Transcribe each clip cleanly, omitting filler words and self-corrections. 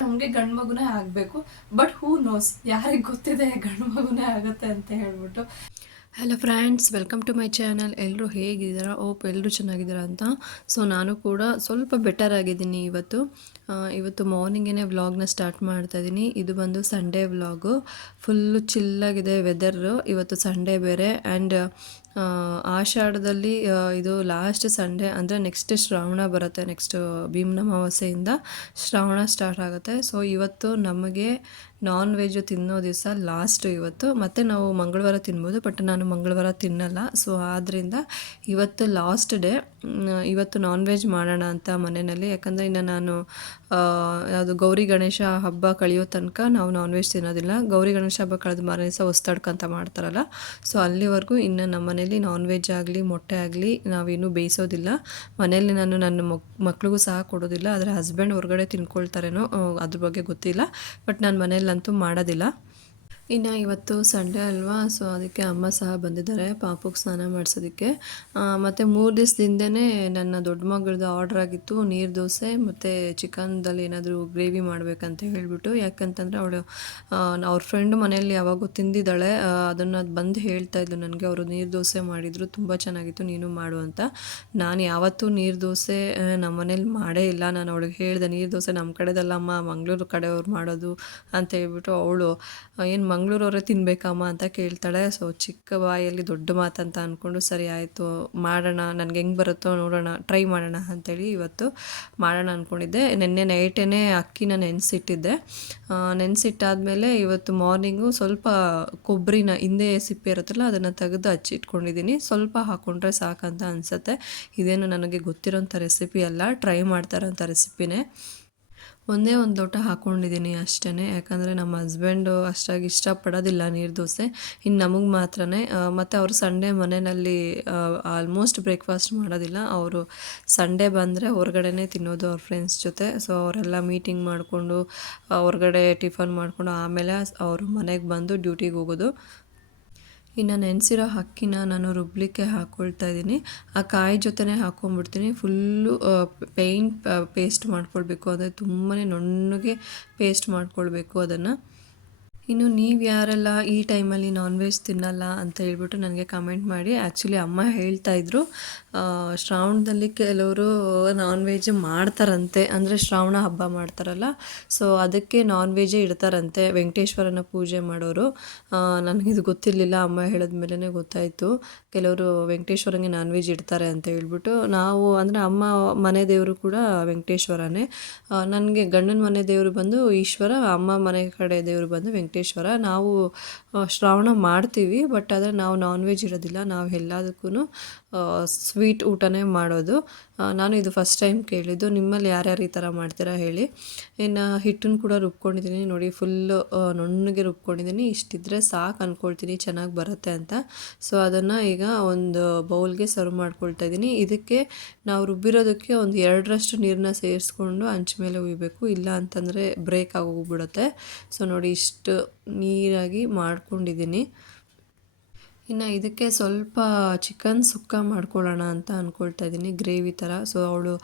ನಮಗೆ ಗಂಡು ಮಗುನೇ ಆಗಬೇಕು. ಬಟ್ ಹೂ ನೋಸ್, ಯಾರಿಗೆ ಗೊತ್ತಿದೆ ಗಂಡು ಮಗುನೇ ಆಗುತ್ತೆ ಅಂತ ಹೇಳ್ಬಿಟ್ಟು. Hello friends, welcome to my channel. ಎಲ್ಲರೂ ಹೇಗಿದ್ದೀರಾ? ಓಪ್ ಎಲ್ಲರೂ ಚೆನ್ನಾಗಿದ್ದೀರಾ ಅಂತ. ಸೊ ನಾನು ಕೂಡ ಸ್ವಲ್ಪ ಬೆಟರ್ ಆಗಿದ್ದೀನಿ ಇವತ್ತು ಮಾರ್ನಿಂಗೇ ವ್ಲಾಗ್ನ ಸ್ಟಾರ್ಟ್ ಮಾಡ್ತಾಯಿದ್ದೀನಿ. ಇದು ಬಂದು ಸಂಡೇ ವ್ಲಾಗು. ಫುಲ್ಲು ಚಿಲ್ಲಾಗಿದೆ ವೆದರ್ರು. ಇವತ್ತು ಸಂಡೇ ಬೇರೆ ಆ್ಯಂಡ್ ಆಷಾಢದಲ್ಲಿ ಇದು ಲಾಸ್ಟ್ ಸಂಡೇ, ಅಂದರೆ ನೆಕ್ಸ್ಟ್ ಶ್ರಾವಣ ಬರುತ್ತೆ. ನೆಕ್ಸ್ಟ್ ಭೀಮ್ನ ಅಮಾವಾಸ್ಯೆಯಿಂದ ಶ್ರಾವಣ ಸ್ಟಾರ್ಟ್ ಆಗುತ್ತೆ. ಸೊ ಇವತ್ತು ನಮಗೆ ನಾನ್ ವೆಜ್ ತಿನ್ನೋ ದಿವಸ ಲಾಸ್ಟ್ ಇವತ್ತು. ಮತ್ತು ನಾವು ಮಂಗಳವಾರ ತಿನ್ಬೋದು, ಬಟ್ ನಾನು ಮಂಗಳವಾರ ತಿನ್ನಲ್ಲ. ಸೊ ಆದ್ದರಿಂದ ಇವತ್ತು ಲಾಸ್ಟ್ ಡೇ. ಇವತ್ತು ನಾನ್ ವೆಜ್ ಮಾಡೋಣ ಅಂತ ಮನೆಯಲ್ಲಿ. ಯಾಕಂದರೆ ಇನ್ನು ನಾನು ಯಾವುದು ಗೌರಿ ಗಣೇಶ ಹಬ್ಬ ಕಳೆಯೋ ತನಕ ನಾವು ನಾನ್ ವೆಜ್ ತಿನ್ನೋದಿಲ್ಲ. ಗೌರಿ ಗಣೇಶ ಹಬ್ಬ ಕಳೆದ ಮಾರನೇ ದಿವಸ ಹೊಸ್ತಡ್ಕಂತ ಮಾಡ್ತಾರಲ್ಲ, ಸೊ ಅಲ್ಲಿವರೆಗೂ ಇನ್ನು ನಮ್ಮ ಮನೇಲಿ ನಾನ್ ವೆಜ್ ಆಗಲಿ ಮೊಟ್ಟೆ ಆಗಲಿ ನಾವೇನು ಬೇಯಿಸೋದಿಲ್ಲ. ಮನೆಯಲ್ಲಿ ನಾನು ನನ್ನ ಮಕ್ಳಿಗೂ ಸಹ ಕೊಡೋದಿಲ್ಲ. ಆದರೆ ಹಸ್ಬೆಂಡ್ ಹೊರಗಡೆ ತಿನ್ಕೊಳ್ತಾರೇನೋ, ಅದ್ರ ಬಗ್ಗೆ ಗೊತ್ತಿಲ್ಲ. ಬಟ್ ನಾನು ಮನೆಯಲ್ಲಂತೂ ಮಾಡೋದಿಲ್ಲ. ಇನ್ನು ಇವತ್ತು ಸಂಡೇ ಅಲ್ವಾ, ಸೊ ಅದಕ್ಕೆ ಅಮ್ಮ ಸಹ ಬಂದಿದ್ದಾರೆ ಪಾಪುಗೆ ಸ್ನಾನ ಮಾಡಿಸೋದಕ್ಕೆ. ಮತ್ತು 3 ದಿವಸದಿಂದನೇ ನನ್ನ ದೊಡ್ಡ ಮಗಳದ್ದು ಆರ್ಡ್ರ್ ಆಗಿತ್ತು, ನೀರು ದೋಸೆ ಮತ್ತು ಚಿಕನ್ದಲ್ಲಿ ಏನಾದರೂ ಗ್ರೇವಿ ಮಾಡಬೇಕಂತ ಹೇಳಿಬಿಟ್ಟು. ಯಾಕಂತಂದರೆ ಅವಳು ಅವ್ರ ಫ್ರೆಂಡ್ ಮನೆಯಲ್ಲಿ ಯಾವಾಗೂ ತಿಂದಿದ್ದಾಳೆ. ಅದನ್ನು ಬಂದು ಹೇಳ್ತಾಯಿದ್ಲು ನನಗೆ. ಅವರು ನೀರು ದೋಸೆ ಮಾಡಿದರು, ತುಂಬ ಚೆನ್ನಾಗಿತ್ತು, ನೀನು ಮಾಡು ಅಂತ. ನಾನು ಯಾವತ್ತೂ ನೀರು ದೋಸೆ ನಮ್ಮ ಮನೇಲಿ ಮಾಡೇ ಇಲ್ಲ. ನಾನು ಅವಳಿಗೆ ಹೇಳಿದೆ, ನೀರು ದೋಸೆ ನಮ್ಮ ಕಡೆದಲ್ಲಮ್ಮ, ಮಂಗಳೂರು ಕಡೆಯವ್ರು ಮಾಡೋದು ಅಂತ ಹೇಳ್ಬಿಟ್ಟು. ಅವಳು ಏನು ಮಂಗಳೂರವರೇ ತಿನ್ನಬೇಕಮ್ಮ ಅಂತ ಕೇಳ್ತಾಳೆ. ಸೊ ಚಿಕ್ಕ ಬಾಯಲ್ಲಿ ದೊಡ್ಡ ಮಾತಂತ ಅಂದ್ಕೊಂಡು ಸರಿ ಆಯಿತು ಮಾಡೋಣ, ನನಗೆ ಹೆಂಗೆ ಬರುತ್ತೋ ನೋಡೋಣ, ಟ್ರೈ ಮಾಡೋಣ ಅಂಥೇಳಿ ಇವತ್ತು ಮಾಡೋಣ ಅಂದ್ಕೊಂಡಿದ್ದೆ. ನಿನ್ನೆ ನೈಟೇ ಅಕ್ಕಿನ ನೆನೆಸಿಟ್ಟಿದ್ದೆ. ನೆನೆಸಿಟ್ಟಾದಮೇಲೆ ಇವತ್ತು ಮಾರ್ನಿಂಗು ಸ್ವಲ್ಪ ಕೊಬ್ಬರಿನ ಹಿಂದೆ ಸಿಪ್ಪೆ ಇರುತ್ತಲ್ಲ ಅದನ್ನು ತೆಗೆದು ಹಚ್ಚಿಟ್ಕೊಂಡಿದ್ದೀನಿ. ಸ್ವಲ್ಪ ಹಾಕ್ಕೊಂಡ್ರೆ ಸಾಕಂತ ಅನಿಸುತ್ತೆ. ಇದೇನು ನನಗೆ ಗೊತ್ತಿರೋಂಥ ರೆಸಿಪಿ ಅಲ್ಲ, ಟ್ರೈ ಮಾಡ್ತಾರೋಂಥ ರೆಸಿಪಿನೇ. ಒಂದೇ ಒಂದು ಲೋಟ ಹಾಕ್ಕೊಂಡಿದ್ದೀನಿ ಅಷ್ಟೇ. ಯಾಕಂದರೆ ನಮ್ಮ ಹಸ್ಬೆಂಡು ಅಷ್ಟಾಗಿ ಇಷ್ಟಪಡೋದಿಲ್ಲ ನೀರು ದೋಸೆ. ಇನ್ನು ನಮಗೆ ಮಾತ್ರನೇ. ಮತ್ತು ಅವರು ಸಂಡೇ ಮನೆಯಲ್ಲಿ ಆಲ್ಮೋಸ್ಟ್ ಬ್ರೇಕ್ಫಾಸ್ಟ್ ಮಾಡೋದಿಲ್ಲ. ಅವರು ಸಂಡೇ ಬಂದರೆ ಹೊರಗಡೆನೇ ತಿನ್ನೋದು ಅವ್ರ ಫ್ರೆಂಡ್ಸ್ ಜೊತೆ. ಸೊ ಅವರೆಲ್ಲ ಮೀಟಿಂಗ್ ಮಾಡಿಕೊಂಡು ಹೊರಗಡೆ ಟಿಫನ್ ಮಾಡಿಕೊಂಡು ಆಮೇಲೆ ಅವರು ಮನೆಗೆ ಬಂದು ಡ್ಯೂಟಿಗೆ ಹೋಗೋದು. ಇನ್ನು ನೆನೆಸಿರೋ ಅಕ್ಕಿನ ನಾನು ರುಬ್ಲಿಕ್ಕೆ ಹಾಕ್ಕೊಳ್ತಾ ಇದ್ದೀನಿ. ಆ ಕಾಯಿ ಜೊತೆನೇ ಹಾಕ್ಕೊಂಬಿಡ್ತೀನಿ. ಫುಲ್ಲು ಪೇಸ್ಟ್ ಮಾಡ್ಕೊಳ್ಬೇಕು, ಅಂದರೆ ತುಂಬಾ ನುಣ್ಣಗೆ ಪೇಸ್ಟ್ ಮಾಡ್ಕೊಳ್ಬೇಕು ಅದನ್ನು. ಇನ್ನು ನೀವು ಯಾರೆಲ್ಲ ಈ ಟೈಮಲ್ಲಿ ನಾನ್ ವೆಜ್ ತಿನ್ನಲ್ಲ ಅಂತ ಹೇಳ್ಬಿಟ್ಟು ನನಗೆ ಕಮೆಂಟ್ ಮಾಡಿ. ಆ್ಯಕ್ಚುಲಿ ಅಮ್ಮ ಹೇಳ್ತಾಯಿದ್ರು, ಶ್ರಾವಣದಲ್ಲಿ ಕೆಲವರು ನಾನ್ ವೆಜ್ ಮಾಡ್ತಾರಂತೆ, ಅಂದರೆ ಶ್ರಾವಣ ಹಬ್ಬ ಮಾಡ್ತಾರಲ್ಲ, ಸೊ ಅದಕ್ಕೆ ನಾನ್ ವೆಜ್ಜೇ ಇಡ್ತಾರಂತೆ ವೆಂಕಟೇಶ್ವರನ ಪೂಜೆ ಮಾಡೋರು. ನನಗಿದು ಗೊತ್ತಿರಲಿಲ್ಲ, ಅಮ್ಮ ಹೇಳಿದ ಮೇಲೇ ಗೊತ್ತಾಯಿತು ಕೆಲವರು ವೆಂಕಟೇಶ್ವರಂಗೆ ನಾನ್ ವೆಜ್ ಇಡ್ತಾರೆ ಅಂತ ಹೇಳ್ಬಿಟ್ಟು. ನಾವು ಅಂದರೆ ಅಮ್ಮ ಮನೆ ದೇವರು ಕೂಡ ವೆಂಕಟೇಶ್ವರನೇ. ನನಗೆ ಗಂಡನ ಮನೆ ದೇವರು ಬಂದು ಈಶ್ವರ, ಅಮ್ಮ ಮನೆ ಕಡೆ ದೇವರು ಬಂದು ವೆಂಕಟೇಶ್ವರ. ನಾವು ಶ್ರಾವಣ ಮಾಡ್ತೀವಿ, ಬಟ್ ಆದರೆ ನಾವು ನಾನ್ ವೆಜ್ ಇರೋದಿಲ್ಲ. ನಾವು ಎಲ್ಲದಕ್ಕೂ ಸ್ವೀಟ್ ಊಟನೇ ಮಾಡೋದು. ನಾನು ಇದು ಫಸ್ಟ್ ಟೈಮ್ ಕೇಳಿದ್ದು. ನಿಮ್ಮಲ್ಲಿ ಯಾರ್ಯಾರು ಈ ಥರ ಮಾಡ್ತೀರಾ ಹೇಳಿ. ಇನ್ನು ಹಿಟ್ಟನ್ನು ಕೂಡ ರುಬ್ಕೊಂಡಿದ್ದೀನಿ ನೋಡಿ, ಫುಲ್ಲು ನುಣ್ಣಗೆ ರುಬ್ಕೊಂಡಿದ್ದೀನಿ. ಇಷ್ಟಿದ್ರೆ ಸಾಕು ಅಂದ್ಕೊಳ್ತೀನಿ, ಚೆನ್ನಾಗಿ ಬರುತ್ತೆ ಅಂತ. ಸೊ ಅದನ್ನು ಈಗ ಒಂದು ಬೌಲ್ಗೆ ಸರ್ವ್ ಮಾಡ್ಕೊಳ್ತಾ ಇದ್ದೀನಿ. ಇದಕ್ಕೆ ನಾವು ರುಬ್ಬಿರೋದಕ್ಕೆ ಒಂದು 2ರಷ್ಟು ನೀರನ್ನ ಸೇರಿಸ್ಕೊಂಡು ಹಂಚ ಮೇಲೆ ಹುಯ್ಬೇಕು, ಇಲ್ಲ ಅಂತಂದರೆ ಬ್ರೇಕ್ ಆಗೋಗ್ಬಿಡುತ್ತೆ. ಸೊ ನೋಡಿ ಇಷ್ಟು ನೀರಾಗಿ ಮಾಡ್ಕೊಂಡಿದ್ದೀನಿ. ಇನ್ನು ಇದಕ್ಕೆ ಸ್ವಲ್ಪ ಚಿಕನ್ ಸುಕ್ಕ ಮಾಡ್ಕೊಳ್ಳೋಣ ಅಂತ ಅಂದ್ಕೊಳ್ತಾ ಇದ್ದೀನಿ, ಗ್ರೇವಿ ಥರ. ಸೊ ಅವಳು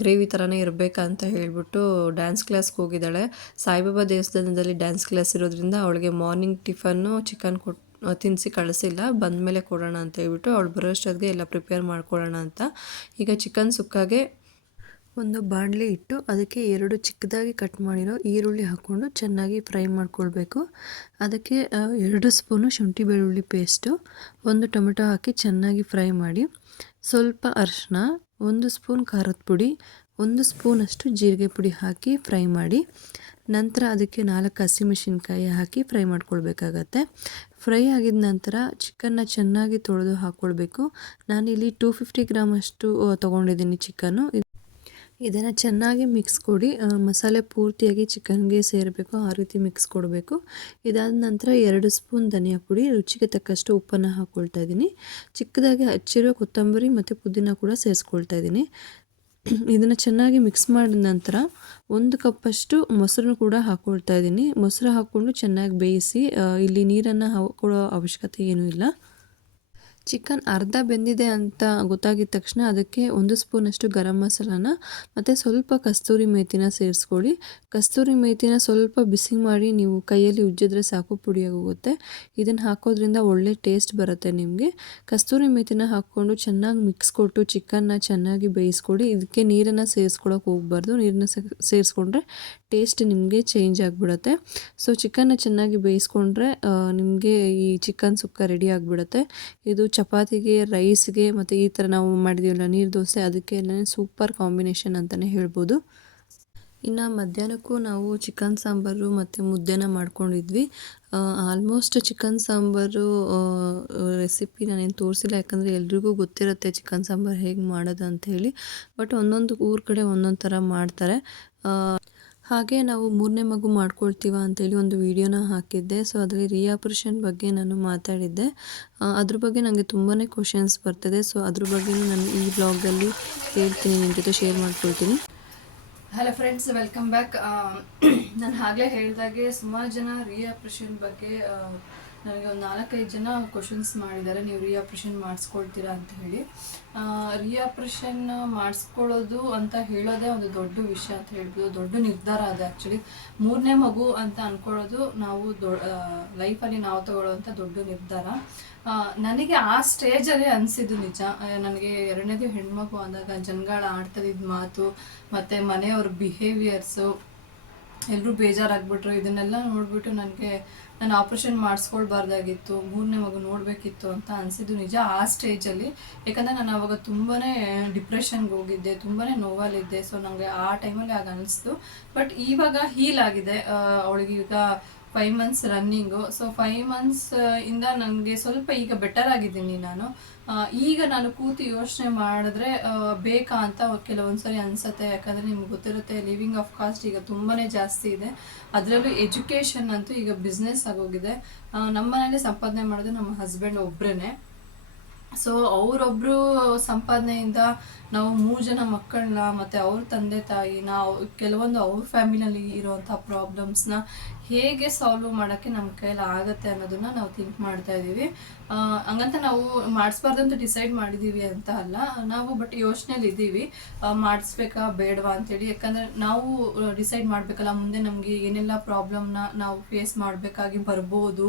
ಗ್ರೇವಿ ಥರನೇ ಇರಬೇಕಂತ ಹೇಳ್ಬಿಟ್ಟು ಡ್ಯಾನ್ಸ್ ಕ್ಲಾಸ್ಗೆ ಹೋಗಿದ್ದಾಳೆ. ಸಾಯಿಬಾಬಾ ದೇವಸ್ಥಾನದಲ್ಲಿ ಡ್ಯಾನ್ಸ್ ಕ್ಲಾಸ್ ಇರೋದ್ರಿಂದ ಅವಳಿಗೆ ಮಾರ್ನಿಂಗ್ ಟಿಫನ್ನು ಚಿಕನ್ ತಿನ್ನಿಸಿ ಕಳಿಸಿಲ್ಲ. ಬಂದಮೇಲೆ ಕೊಡೋಣ ಅಂತ ಹೇಳ್ಬಿಟ್ಟು ಅವಳು ಬರೋಷ್ಟೊತ್ತಿಗೆ ಎಲ್ಲ ಪ್ರಿಪೇರ್ ಮಾಡ್ಕೊಳ್ಳೋಣ ಅಂತ. ಈಗ ಚಿಕನ್ ಸುಕ್ಕಾಗೆ ಒಂದು ಬಾಣಲೆ ಇಟ್ಟು ಅದಕ್ಕೆ 2 ಚಿಕ್ಕದಾಗಿ ಕಟ್ ಮಾಡಿರೋ ಈರುಳ್ಳಿ ಹಾಕ್ಕೊಂಡು ಚೆನ್ನಾಗಿ ಫ್ರೈ ಮಾಡ್ಕೊಳ್ಬೇಕು. ಅದಕ್ಕೆ 2 ಸ್ಪೂನು ಶುಂಠಿ ಬೆಳ್ಳುಳ್ಳಿ ಪೇಸ್ಟು, 1 ಟೊಮೆಟೊ ಹಾಕಿ ಚೆನ್ನಾಗಿ ಫ್ರೈ ಮಾಡಿ, ಸ್ವಲ್ಪ ಅರಿಶಿನ, 1 ಸ್ಪೂನ್ ಖಾರದ ಪುಡಿ, 1 ಸ್ಪೂನಷ್ಟು ಜೀರಿಗೆ ಪುಡಿ ಹಾಕಿ ಫ್ರೈ ಮಾಡಿ, ನಂತರ ಅದಕ್ಕೆ 4 ಹಸಿಮೆಣಸಿನ್ಕಾಯಿ ಹಾಕಿ ಫ್ರೈ ಮಾಡ್ಕೊಳ್ಬೇಕಾಗತ್ತೆ. ಫ್ರೈ ಆಗಿದ ನಂತರ ಚಿಕನ್ನ ಚೆನ್ನಾಗಿ ತೊಳೆದು ಹಾಕ್ಕೊಳ್ಬೇಕು. ನಾನಿಲ್ಲಿ 250 ಗ್ರಾಮ್ ಅಷ್ಟು ತೊಗೊಂಡಿದ್ದೀನಿ ಚಿಕನ್ನು. ಇದನ್ನು ಚೆನ್ನಾಗಿ ಮಿಕ್ಸ್ ಕೊಡಿ. ಮಸಾಲೆ ಪೂರ್ತಿಯಾಗಿ ಚಿಕನ್ಗೆ ಸೇರಬೇಕು, ಆ ರೀತಿ ಮಿಕ್ಸ್ ಕೊಡಬೇಕು. ಇದಾದ ನಂತರ 2 ಸ್ಪೂನ್ ಧನಿಯಾ ಪುಡಿ, ರುಚಿಗೆ ತಕ್ಕಷ್ಟು ಉಪ್ಪನ್ನು ಹಾಕ್ಕೊಳ್ತಾ ಇದ್ದೀನಿ. ಚಿಕ್ಕದಾಗಿ ಹಚ್ಚಿರೋ ಕೊತ್ತಂಬರಿ ಮತ್ತು ಪುದೀನ ಕೂಡ ಸೇರಿಸ್ಕೊಳ್ತಾ ಇದ್ದೀನಿ. ಇದನ್ನು ಚೆನ್ನಾಗಿ ಮಿಕ್ಸ್ ಮಾಡಿದ ನಂತರ 1 ಕಪ್ಪಷ್ಟು ಮೊಸರು ಕೂಡ ಹಾಕ್ಕೊಳ್ತಾ ಇದ್ದೀನಿ. ಮೊಸರು ಹಾಕ್ಕೊಂಡು ಚೆನ್ನಾಗಿ ಬೇಯಿಸಿ. ಇಲ್ಲಿ ನೀರನ್ನು ಹಾಕೊಳ್ಳೋ ಅವಶ್ಯಕತೆ ಏನೂ ಇಲ್ಲ. ಚಿಕನ್ ಅರ್ಧ ಬೆಂದಿದೆ ಅಂತ ಗೊತ್ತಾಗಿದ ತಕ್ಷಣ ಅದಕ್ಕೆ 1 ಸ್ಪೂನಷ್ಟು ಗರಂ ಮಸಾಲಾನ ಮತ್ತು ಸ್ವಲ್ಪ ಕಸ್ತೂರಿ ಮೇಥಿನ ಸೇರಿಸ್ಕೊಳ್ಳಿ. ಕಸ್ತೂರಿ ಮೇಥಿನ ಸ್ವಲ್ಪ ಬಿಸಿ ಮಾಡಿ ನೀವು ಕೈಯಲ್ಲಿ ಉಜ್ಜಿದ್ರೆ ಸಾಕು ಪುಡಿಯಾಗೋಗುತ್ತೆ. ಇದನ್ನು ಹಾಕೋದ್ರಿಂದ ಒಳ್ಳೆ ಟೇಸ್ಟ್ ಬರುತ್ತೆ ನಿಮಗೆ. ಕಸ್ತೂರಿ ಮೇಥಿನ ಹಾಕ್ಕೊಂಡು ಚೆನ್ನಾಗಿ ಮಿಕ್ಸ್ ಕೊಟ್ಟು ಚಿಕನ್ನ ಚೆನ್ನಾಗಿ ಬೇಯಿಸ್ಕೊಳ್ಳಿ. ಇದಕ್ಕೆ ನೀರನ್ನು ಸೇರಿಸ್ಕೊಳ್ಳೋಕೆ ಹೋಗಬಾರ್ದು. ನೀರನ್ನ ಸೇರಿಸ್ಕೊಂಡ್ರೆ ಟೇಸ್ಟ್ ನಿಮಗೆ ಚೇಂಜ್ ಆಗಿಬಿಡುತ್ತೆ. ಸೊ ಚಿಕನ್ನ ಚೆನ್ನಾಗಿ ಬೇಯಿಸ್ಕೊಂಡ್ರೆ ನಿಮಗೆ ಈ ಚಿಕನ್ ಸುಕ್ಕ ರೆಡಿ ಆಗಿಬಿಡುತ್ತೆ. ಇದು ಚಪಾತಿಗೆ, ರೈಸ್ಗೆ ಮತ್ತು ಈ ಥರ ನಾವು ಮಾಡಿದ್ದೀವಲ್ಲ ನೀರು ದೋಸೆ, ಅದಕ್ಕೆಲ್ಲ ಸೂಪರ್ ಕಾಂಬಿನೇಷನ್ ಅಂತಲೇ ಹೇಳ್ಬೋದು. ಇನ್ನು ಮಧ್ಯಾಹ್ನಕ್ಕೂ ನಾವು ಚಿಕನ್ ಸಾಂಬಾರು ಮತ್ತು ಮುದ್ದೆನ ಮಾಡ್ಕೊಂಡಿದ್ವಿ. ಆಲ್ಮೋಸ್ಟ್ ಚಿಕನ್ ಸಾಂಬಾರು ರೆಸಿಪಿ ನಾನೇನು ತೋರಿಸಿಲ್ಲ, ಯಾಕಂದರೆ ಎಲ್ರಿಗೂ ಗೊತ್ತಿರುತ್ತೆ ಚಿಕನ್ ಸಾಂಬಾರು ಹೇಗೆ ಮಾಡೋದು ಅಂಥೇಳಿ. ಬಟ್ ಒಂದೊಂದು ಊರ ಕಡೆ ಒಂದೊಂದು ಥರ ಮಾಡ್ತಾರೆ. ಹಾಗೆ ನಾವು 3ನೇ ಮಗು ಮಾಡ್ಕೊಳ್ತೀವ ಅಂತೇಳಿ ಒಂದು ವಿಡಿಯೋನ ಹಾಕಿದ್ದೆ. ಸೊ ಅದರಲ್ಲಿ ರಿಯಾಪರೇಷನ್ ಬಗ್ಗೆ ನಾನು ಮಾತಾಡಿದ್ದೆ. ಅದ್ರ ಬಗ್ಗೆ ನನಗೆ ತುಂಬಾ ಕ್ವಶನ್ಸ್ ಬರ್ತಿದೆ. ಸೊ ಅದ್ರ ಬಗ್ಗೆ ನಾನು ಈ ಬ್ಲಾಗಲ್ಲಿ ಹೇಳ್ತೀನಿ, ನಿಮ್ಮ ಜೊತೆ ಶೇರ್ ಮಾಡ್ಕೊಳ್ತೀನಿ. Hello friends, welcome back. ನಾನು ಆಗಲೇ ಹೇಳಿದಾಗೆ ಸುಮಾರು ಜನ ರಿಯಾಪರೇಷನ್ ಬಗ್ಗೆ ನನಗೆ ಒಂದು 4-5 ಜನ ಕ್ವಶನ್ಸ್ ಮಾಡಿದ್ದಾರೆ, ನೀವು ರಿಯಾಪರೇಷನ್ ಮಾಡಿಸ್ಕೊಳ್ತೀರಾ ಅಂತ ಹೇಳಿ. ರಿಯಾಪರೇಷನ್ ಮಾಡಿಸ್ಕೊಳ್ಳೋದು ಅಂತ ಹೇಳೋದೇ ಒಂದು ದೊಡ್ಡ ವಿಷಯ ಅಂತ ಹೇಳ್ಬೋದು, ದೊಡ್ಡ ನಿರ್ಧಾರ ಅದು. ಆ್ಯಕ್ಚುಲಿ 3ನೇ ಮಗು ಅಂತ ಅಂದ್ಕೊಳ್ಳೋದು ನಾವು ಲೈಫಲ್ಲಿ ನಾವು ತಗೊಳ್ಳೋವಂಥ ದೊಡ್ಡ ನಿರ್ಧಾರ. ನನಗೆ ಆ ಸ್ಟೇಜಲ್ಲೇ ಅನಿಸಿದ್ದು ನಿಜ. ನನಗೆ 2ನೇದು ಹೆಣ್ಮಗು ಅಂದಾಗ ಜನಗಳ ಆಡ್ತದಿದ್ದ ಮಾತು ಮತ್ತು ಮನೆಯವ್ರ ಬಿಹೇವಿಯರ್ಸು ಎಲ್ಲರೂ ಬೇಜಾರಾಗ್ಬಿಟ್ರು. ಇದನ್ನೆಲ್ಲ ನೋಡಿಬಿಟ್ಟು ನಾನು ಆಪ್ರೇಷನ್ ಮಾಡಿಸ್ಕೊಳ್ಬಾರ್ದಾಗಿತ್ತು, 3ನೇ ಮಗು ನೋಡಬೇಕಿತ್ತು ಅಂತ ಅನಿಸಿದ್ದು ನಿಜ ಆ ಸ್ಟೇಜಲ್ಲಿ. ಯಾಕಂದರೆ ನಾನು ಆವಾಗ ತುಂಬಾ ಡಿಪ್ರೆಷನ್ಗೆ ಹೋಗಿದ್ದೆ, ತುಂಬಾ ನೋವಲ್ಲಿದ್ದೆ. ಸೊ ನನಗೆ ಆ ಟೈಮಲ್ಲಿ ಆಗ ಅನಿಸ್ತು. ಬಟ್ ಇವಾಗ ಹೀಲ್ ಆಗಿದೆ. ಅವಳಿಗೆ ಈಗ 5 ಮಂತ್ಸ್ ರನ್ನಿಂಗು. ಸೊ 5 ಮಂತ್ಸ್ ಇಂದ ನನಗೆ ಸ್ವಲ್ಪ ಈಗ ಬೆಟರ್ ಆಗಿದ್ದೀನಿ ನಾನು. ಈಗ ನಾನು ಕೂತು ಯೋಚನೆ ಮಾಡಿದ್ರೆ ಬೇಕಾ ಅಂತ ಕೆಲವೊಂದ್ಸರಿ ಅನಿಸುತ್ತೆ. ಯಾಕಂದರೆ ನಿಮ್ಗೆ ಗೊತ್ತಿರುತ್ತೆ, ಲಿವಿಂಗ್ ಆಫ್ ಕಾಸ್ಟ್ ಈಗ ತುಂಬಾ ಜಾಸ್ತಿ ಇದೆ. ಅದರಲ್ಲೂ ಎಜುಕೇಷನ್ ಅಂತೂ ಈಗ ಬಿಸ್ನೆಸ್ ಆಗೋಗಿದೆ. ನಮ್ಮ ಮನೇಲಿ ಸಂಪಾದನೆ ಮಾಡೋದು ನಮ್ಮ ಹಸ್ಬೆಂಡ್ ಒಬ್ಬರೇ. ಸೊ ಅವರೊಬ್ಬರು ಸಂಪಾದನೆಯಿಂದ ನಾವು 3 ಜನ ಮಕ್ಕಳನ್ನ ಮತ್ತು ಅವ್ರ ತಂದೆ ತಾಯಿನ, ಕೆಲವೊಂದು ಅವ್ರ ಫ್ಯಾಮಿಲಿಯಲ್ಲಿ ಇರೋವಂಥ ಪ್ರಾಬ್ಲಮ್ಸ್ನ ಹೇಗೆ ಸಾಲ್ವ್ ಮಾಡೋಕ್ಕೆ ನಮ್ಮ ಕೈಯಲ್ಲಿ ಆಗುತ್ತೆ ಅನ್ನೋದನ್ನ ನಾವು ಥಿಂಕ್ ಮಾಡ್ತಾ ಇದ್ದೀವಿ. ಹಂಗಂತ ನಾವು ಮಾಡಿಸ್ಬಾರ್ದು ಅಂತ ಡಿಸೈಡ್ ಮಾಡಿದ್ದೀವಿ ಅಂತ ಅಲ್ಲ, ನಾವು ಬಟ್ ಯೋಚನೆಯಲ್ಲಿ ಇದ್ದೀವಿ ಮಾಡಿಸ್ಬೇಕಾ ಬೇಡವಾ ಅಂತೇಳಿ. ಯಾಕಂದರೆ ನಾವು ಡಿಸೈಡ್ ಮಾಡಬೇಕಲ್ಲ, ಮುಂದೆ ನಮಗೆ ಏನೆಲ್ಲ ಪ್ರಾಬ್ಲಮ್ನ ನಾವು ಫೇಸ್ ಮಾಡಬೇಕಾಗಿ ಬರ್ಬೋದು,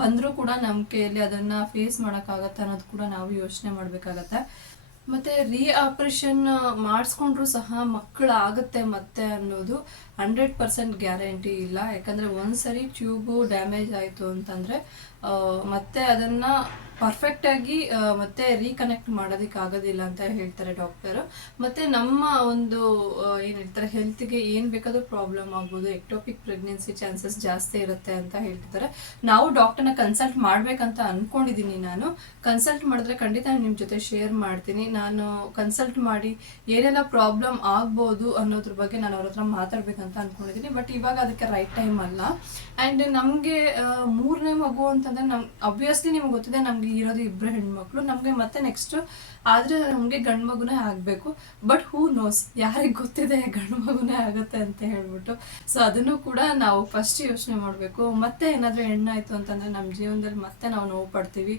ಬಂದರೂ ಕೂಡ ನಮ್ಮ ಕೈಯಲ್ಲಿ ಅದನ್ನು ಫೇಸ್ ಮಾಡೋಕ್ಕಾಗತ್ತೆ ಅನ್ನೋದು ಕೂಡ ನಾವು ಯೋಚನೆ ಮಾಡಬೇಕಾಗತ್ತೆ. ಮತ್ತು ಆಪರೇಷನ್ ಮಾಡಿಸ್ಕೊಂಡ್ರೂ ಸಹ ಮಕ್ಕಳಾಗುತ್ತೆ ಮತ್ತೆ ಅನ್ನೋದು 100% ಗ್ಯಾರಂಟಿ ಇಲ್ಲ. ಯಾಕಂದರೆ ಒಂದ್ಸರಿ ಟ್ಯೂಬು ಡ್ಯಾಮೇಜ್ ಆಯಿತು ಅಂತಂದರೆ ಮತ್ತೆ ಅದನ್ನು ಪರ್ಫೆಕ್ಟಾಗಿ ಮತ್ತೆ ರೀಕನೆಕ್ಟ್ ಮಾಡೋದಕ್ಕಾಗೋದಿಲ್ಲ ಅಂತ ಹೇಳ್ತಾರೆ ಡಾಕ್ಟರು. ಮತ್ತು ನಮ್ಮ ಒಂದು ಏನು ಹೇಳ್ತಾರೆ, ಹೆಲ್ತ್ಗೆ ಏನು ಬೇಕಾದರೂ ಪ್ರಾಬ್ಲಮ್ ಆಗ್ಬೋದು, ಎಕ್ಟೋಪಿಕ್ ಪ್ರೆಗ್ನೆನ್ಸಿ ಚಾನ್ಸಸ್ ಜಾಸ್ತಿ ಇರುತ್ತೆ ಅಂತ ಹೇಳ್ತಿದ್ದಾರೆ. ನಾವು ಡಾಕ್ಟರ್ನ ಕನ್ಸಲ್ಟ್ ಮಾಡಬೇಕಂತ ಅಂದ್ಕೊಂಡಿದ್ದೀನಿ. ನಾನು ಕನ್ಸಲ್ಟ್ ಮಾಡಿದ್ರೆ ಖಂಡಿತ ನಿಮ್ಮ ಜೊತೆ ಶೇರ್ ಮಾಡ್ತೀನಿ. ನಾನು ಕನ್ಸಲ್ಟ್ ಮಾಡಿ ಏನೆಲ್ಲ ಪ್ರಾಬ್ಲಮ್ ಆಗ್ಬೋದು ಅನ್ನೋದ್ರ ಬಗ್ಗೆ ನಾನು ಅವ್ರ ಹತ್ರ ಮಾತಾಡ್ಬೇಕಂತ ಅಂದ್ಕೊಂಡಿದ್ದೀನಿ. ಬಟ್ ಇವಾಗ ಅದಕ್ಕೆ ರೈಟ್ ಟೈಮ್ ಅಲ್ಲ. ಆ್ಯಂಡ್ ನಮಗೆ 3ನೇ ಮಗು ಅಂತಂದರೆ ಅಬ್ವಿಯಸ್ಲಿ ನಿಮ್ಗೆ ಗೊತ್ತಿದೆ, ನಮಗೆ ಇರೋದು 2 ಹೆಣ್ಮಕ್ಳು. ನಮಗೆ ಮತ್ತೆ ನೆಕ್ಸ್ಟ್ ಆದರೆ ನಮಗೆ ಗಂಡು ಮಗುನೇ ಆಗಬೇಕು. ಬಟ್ ಹೂ ನೋಸ್, ಯಾರಿಗೆ ಗೊತ್ತಿದೆ ಗಂಡು ಮಗುನೇ ಆಗುತ್ತೆ ಅಂತ ಹೇಳ್ಬಿಟ್ಟು. ಸೊ ಅದನ್ನು ಕೂಡ ನಾವು ಫಸ್ಟ್ ಯೋಚನೆ ಮಾಡಬೇಕು. ಮತ್ತೆ ಏನಾದರೂ ಹೆಣ್ಣಾಯಿತು ಅಂತಂದರೆ ನಮ್ಮ ಜೀವನದಲ್ಲಿ ಮತ್ತೆ ನಾವು ನೋವು ಪಡ್ತೀವಿ.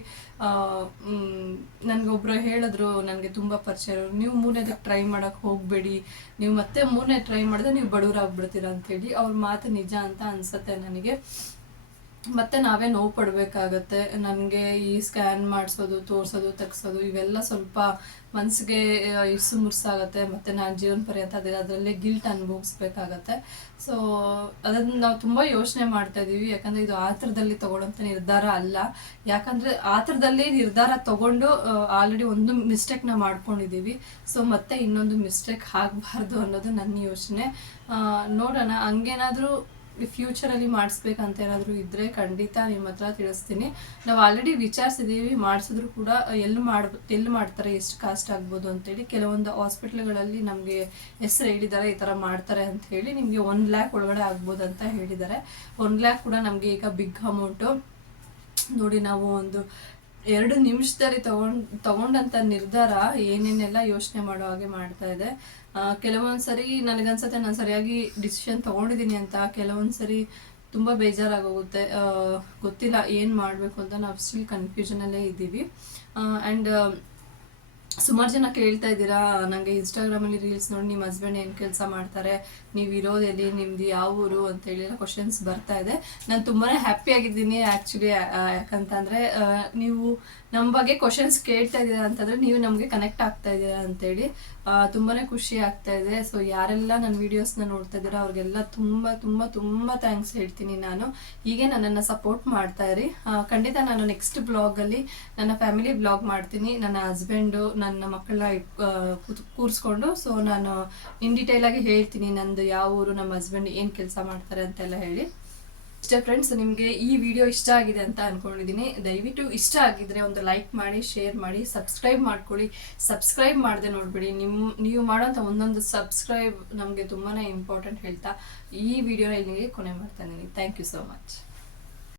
ನನಗೊಬ್ಬರು ಹೇಳಿದ್ರು, ನನಗೆ ತುಂಬ ಪರಿಚಯ, ನೀವು 3ನೇದಕ್ಕೆ ಟ್ರೈ ಮಾಡೋಕ್ಕೆ ಹೋಗಬೇಡಿ, ನೀವು ಮತ್ತೆ 3ನೇ ಟ್ರೈ ಮಾಡಿದ್ರೆ ನೀವು ಬಡವರಾಗ್ಬಿಡ್ತೀರ ಅಂಥೇಳಿ. ಅವ್ರ ಮಾತು ನಿಜ ಅಂತ ಅನಿಸುತ್ತೆ ನನಗೆ. ಮತ್ತೆ ನಾವೇ ನೋವು ಪಡಬೇಕಾಗತ್ತೆ. ನನಗೆ ಈ ಸ್ಕ್ಯಾನ್ ಮಾಡಿಸೋದು, ತೋರಿಸೋದು, ತೆಗ್ಸೋದು ಇವೆಲ್ಲ ಸ್ವಲ್ಪ ಮನಸ್ಸಿಗೆ ಇಸು ಮುರ್ಸಾಗತ್ತೆ. ಮತ್ತು ನಾನು ಜೀವನ ಪರ್ಯಂತ ಅದರಲ್ಲೇ ಗಿಲ್ಟ್ ಅನುಭವಿಸ್ಬೇಕಾಗತ್ತೆ. ಸೊ ಅದನ್ನು ನಾವು ತುಂಬ ಯೋಚನೆ ಮಾಡ್ತಾ ಇದ್ದೀವಿ. ಯಾಕಂದರೆ ಇದು ಆತರದಲ್ಲಿ ತೊಗೊಳ್ಳೋಂಥ ನಿರ್ಧಾರ ಅಲ್ಲ. ಯಾಕಂದರೆ ಆತರದಲ್ಲಿ ನಿರ್ಧಾರ ತೊಗೊಂಡು ಆಲ್ರೆಡಿ ಒಂದು ಮಿಸ್ಟೇಕ್ನ ಮಾಡ್ಕೊಂಡಿದ್ದೀವಿ. ಸೊ ಮತ್ತೆ ಇನ್ನೊಂದು ಮಿಸ್ಟೇಕ್ ಆಗಬಾರ್ದು ಅನ್ನೋದು ನನ್ನ ಯೋಚನೆ. ನೋಡೋಣ, ಹಂಗೇನಾದರೂ ಫ್ಯೂಚರಲ್ಲಿ ಮಾಡಿಸ್ಬೇಕಂತ ಏನಾದರೂ ಇದ್ದರೆ ಖಂಡಿತ ನಿಮ್ಮ ಹತ್ರ ತಿಳಿಸ್ತೀನಿ. ನಾವು ಆಲ್ರೆಡಿ ವಿಚಾರಿಸಿದ್ದೀವಿ, ಮಾಡಿಸಿದ್ರು ಕೂಡ ಎಲ್ಲಿ ಮಾಡ್ತಾರೆ, ಎಷ್ಟು ಕಾಸ್ಟ್ ಆಗ್ಬೋದು ಅಂತೇಳಿ. ಕೆಲವೊಂದು ಹಾಸ್ಪಿಟ್ಲ್ಗಳಲ್ಲಿ ನಮಗೆ ಹೆಸರು ಹೇಳಿದ್ದಾರೆ, ಈ ಥರ ಮಾಡ್ತಾರೆ ಅಂತ ಹೇಳಿ. ನಿಮಗೆ 1 ಲ್ಯಾಕ್ ಒಳಗಡೆ ಆಗ್ಬೋದು ಅಂತ ಹೇಳಿದ್ದಾರೆ. 1 ಲ್ಯಾಕ್ ಕೂಡ ನಮಗೆ ಈಗ ಬಿಗ್ ಅಮೌಂಟು. ನೋಡಿ, ನಾವು ಒಂದು 2 ನಿಮಿಷದಲ್ಲಿ ತಗೊಂಡಂಥ ನಿರ್ಧಾರ ಏನೇನೆಲ್ಲ ಯೋಚನೆ ಮಾಡೋ ಹಾಗೆ ಮಾಡ್ತಾ ಇದೆ. ಕೆಲವೊಂದು ಸರಿ ನನಗನ್ಸುತ್ತೆ ನಾನು ಸರಿಯಾಗಿ ಡಿಸಿಷನ್ ತೊಗೊಂಡಿದ್ದೀನಿ ಅಂತ. ಕೆಲವೊಂದು ಸರಿ ತುಂಬ ಬೇಜಾರಾಗೋಗುತ್ತೆ, ಗೊತ್ತಿಲ್ಲ ಏನು ಮಾಡಬೇಕು ಅಂತ. ನಾವು ಸ್ಟಿಲ್ ಕನ್ಫ್ಯೂಷನಲ್ಲೇ ಇದ್ದೀವಿ. ಆ್ಯಂಡ್ ಸುಮಾರು ಜನ ಕೇಳ್ತಾ ಇದ್ದೀರಾ ನನಗೆ ಇನ್ಸ್ಟಾಗ್ರಾಮಲ್ಲಿ ರೀಲ್ಸ್ ನೋಡಿ ನಿಮ್ಮ ಹಸ್ಬೆಂಡ್ ಏನು ಕೆಲಸ ಮಾಡ್ತಾರೆ, ನೀವು ಇರೋದೆಲ್ಲಿ, ನಿಮ್ದು ಯಾವ ಊರು ಅಂತೇಳಿ ಕ್ವಶನ್ಸ್ ಬರ್ತಾ ಇದೆ. ನಾನು ತುಂಬಾ ಹ್ಯಾಪಿ ಆಗಿದ್ದೀನಿ ಆ್ಯಕ್ಚುಲಿ. ಯಾಕಂತಂದರೆ ನೀವು ನಮ್ಮ ಬಗ್ಗೆ ಕ್ವಶನ್ಸ್ ಕೇಳ್ತಾ ಇದ್ದೀರಾ ಅಂತಂದರೆ ನೀವು ನಮಗೆ ಕನೆಕ್ಟ್ ಆಗ್ತಾ ಇದ್ದೀರಾ ಅಂತೇಳಿ ತುಂಬಾ ಖುಷಿ ಆಗ್ತಾ ಇದೆ. ಸೊ ಯಾರೆಲ್ಲ ನನ್ನ ವೀಡಿಯೋಸ್ನ ನೋಡ್ತಾ ಇದ್ದೀರಾ ಅವ್ರಿಗೆಲ್ಲ ತುಂಬ ತುಂಬ ತುಂಬ ಥ್ಯಾಂಕ್ಸ್ ಹೇಳ್ತೀನಿ ನಾನು. ಹೀಗೆ ನನ್ನನ್ನು ಸಪೋರ್ಟ್ ಮಾಡ್ತಾ ಇರಿ. ಖಂಡಿತ ನಾನು ನೆಕ್ಸ್ಟ್ ಬ್ಲಾಗಲ್ಲಿ ನನ್ನ ಫ್ಯಾಮಿಲಿ ಬ್ಲಾಗ್ ಮಾಡ್ತೀನಿ, ನನ್ನ ಹಸ್ಬೆಂಡು ನನ್ನ ಮಕ್ಕಳನ್ನ ಕೂರಿಸ್ಕೊಂಡು. ಸೊ ನಾನು ಇನ್ ಡೀಟೇಲಾಗಿ ಹೇಳ್ತೀನಿ ನಂದು ಯಾವ ಊರು, ನಮ್ಮ ಹಸ್ಬೆಂಡ್ ಏನು ಕೆಲಸ ಮಾಡ್ತಾರೆ ಅಂತೆಲ್ಲ ಹೇಳಿ. ಇಷ್ಟೇ ಫ್ರೆಂಡ್ಸ್, ನಿಮಗೆ ಈ ವಿಡಿಯೋ ಇಷ್ಟ ಆಗಿದೆ ಅಂತ ಅಂದ್ಕೊಂಡಿದ್ದೀನಿ. ದಯವಿಟ್ಟು ಇಷ್ಟ ಆಗಿದ್ರೆ ಒಂದು ಲೈಕ್ ಮಾಡಿ, ಶೇರ್ ಮಾಡಿ, ಸಬ್ಸ್ಕ್ರೈಬ್ ಮಾಡ್ಕೊಳ್ಳಿ. ಸಬ್ಸ್ಕ್ರೈಬ್ ಮಾಡದೆ ನೋಡ್ಬಿಡಿ. ನೀವು ಮಾಡೋಂಥ ಒಂದೊಂದು ಸಬ್ಸ್ಕ್ರೈಬ್ ನಮಗೆ ತುಂಬಾ ಇಂಪಾರ್ಟೆಂಟ್ ಹೇಳ್ತಾ ಈ ವಿಡಿಯೋನ ಇಲ್ಲಿಗೆ ಕೊನೆ ಮಾಡ್ತಾ ಇದ್ದೀನಿ. Thank you so much.